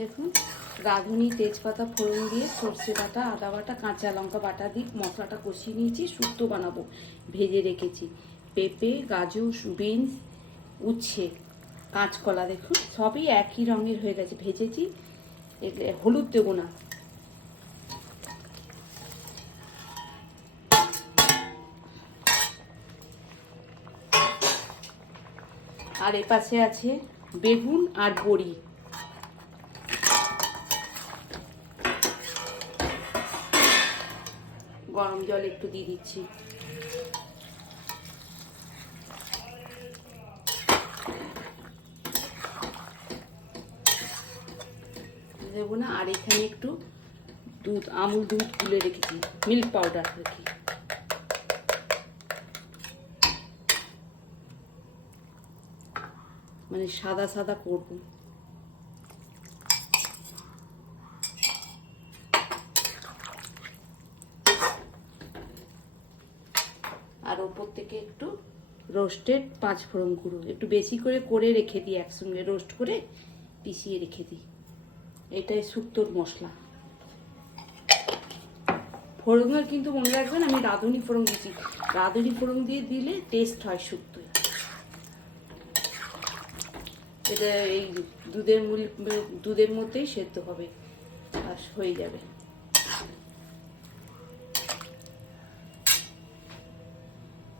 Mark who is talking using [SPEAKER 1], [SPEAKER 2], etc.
[SPEAKER 1] দেখুন রাঁধুনি তেজপাতা ফোড়ন দিয়ে সর্ষে বাটা, আদা বাটা, কাঁচা লঙ্কা বাটা দিয়ে মশলাটা কষিয়ে নিয়েছি শুক্তো বানাবো। ভেজে রেখেছি। পেঁপে, গাজর, বিনস, উচ্ছে, কাঁচকলা দেখুন, সবই একই রঙের হয়ে গেছে। ভেজেছি হলুদ দেবো না। আর এপাশে আছে বেগুন আর বড়ি। গরম জল একটু দিয়ে দিচ্ছি। দেবো না, আর এখানে একটু দুধ, আমুল দুধ গুলে রেখেছি, মিল্ক পাউডার কি মানে সাদা সাদা করব। আর ওপর থেকে একটু রোস্টেড পাঁচ ফোড়ন গুঁড়ো। একটু বেশি করে করে রেখে দিই একসঙ্গে, রোস্ট করে পিষিয়ে রেখে দিই। এটাই শুক্তোর মশলা। ফোড়নের কিন্তু মনে রাখবেন, আমি রাঁধুনি ফোড়ন দিচ্ছি রাঁধুনি ফোড়ন দিয়ে দিলে টেস্ট হয় শুক্তোয় এটা এই দুধের মূল, দুধের মধ্যেই সেদ্ধ হবে আর হয়ে যাবে।